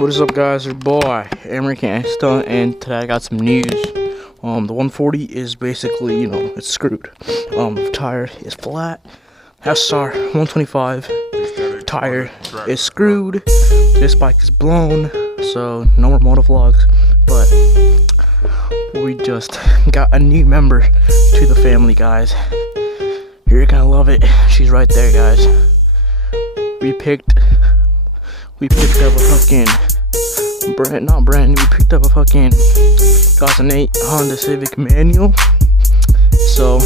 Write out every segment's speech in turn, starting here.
What is up, guys? Your boy American Extra, and today I got some news. The 140 is basically, it's screwed. Tire is flat. SR 125 tire is screwed. This bike is blown, so no more moto vlogs. But we just got a new member to the family, guys. You're gonna love it. She's right there, guys. We picked up a fucking brand new. We picked up a fucking 2008 Honda Civic manual. So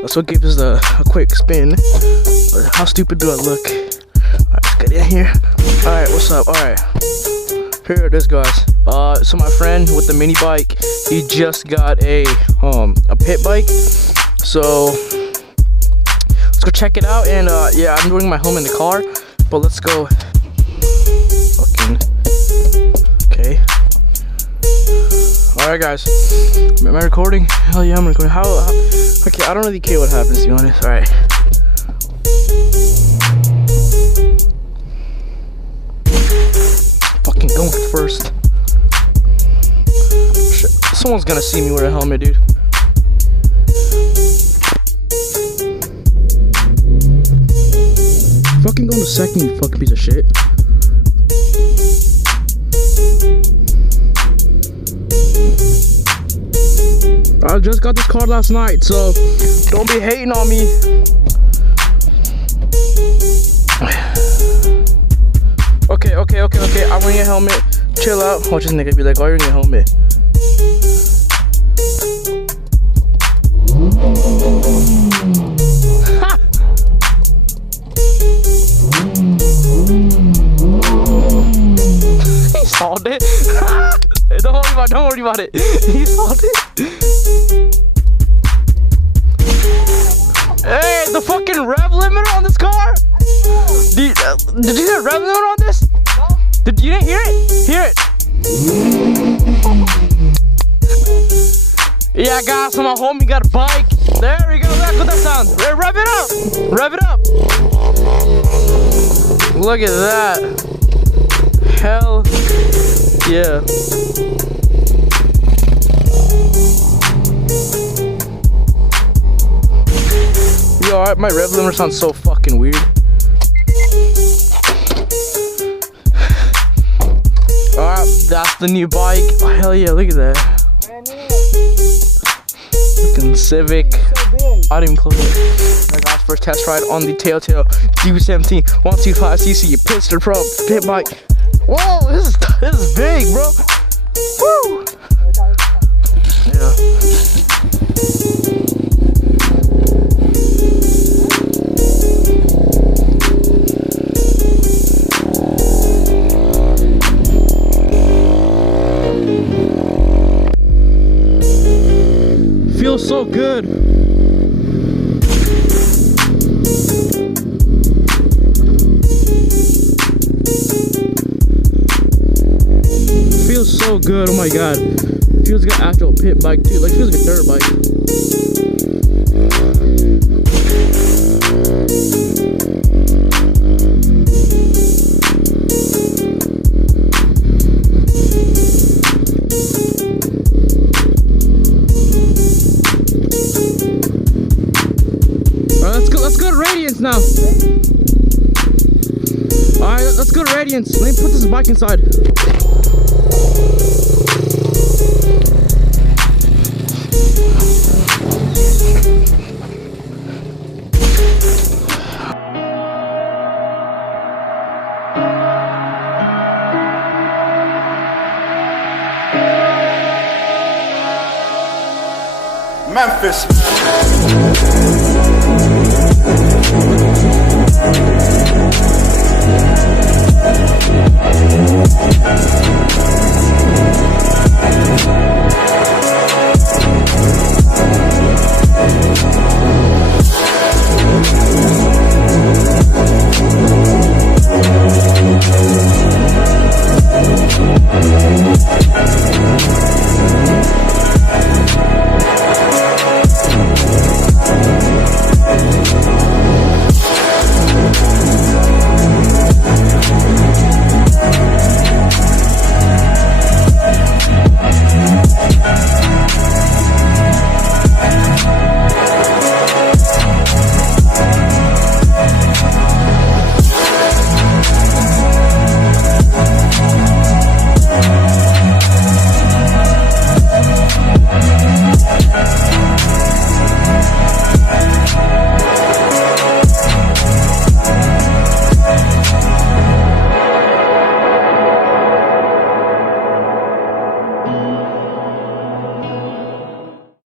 let's go give this a quick spin. How stupid do I look? Alright, let's get in here. Alright, what's up? Alright, here it is, guys. So my friend with the mini bike, he just got a pit bike. So let's go check it out. And yeah, I'm doing my home in the car, but let's go. Okay. Alright, guys. Am I recording? Hell yeah, I'm recording. How okay, I don't really care what happens, to be honest. Alright. Fucking going first. Shit. Someone's gonna see me wear a helmet, dude. Fucking going to second, you fucking piece of shit. I just got this car last night, so don't be hating on me. Okay. I'm wearing a helmet. Chill out. Watch this nigga be like, "Oh, you're wearing a helmet." He solved it. Don't worry about it. He solved it. Hey, the fucking rev limiter on this car? Did you hear rev limiter on this? No. You didn't hear it? Hear it. Yeah, guys, so my homie got a bike. There we go. Look at that sound. Rev it up. Rev it up. Look at that. Hell yeah. Yo, my rev limiter sounds so fucking weird. Alright, that's the new bike. Oh, hell yeah, look at that. Looking Civic. I didn't even close it. My guys, first test ride on the Tao Tao DB-17 125cc Pitster Pro pit bike. Whoa, this is big, bro. Woo! Yeah. Feels so good. Feels so good. Oh my god. Feels like an actual pit bike too. Like, feels like a dirt bike. Let's go to Radiance now. Alright, let's go to Radiance. Let me put this bike inside. Memphis.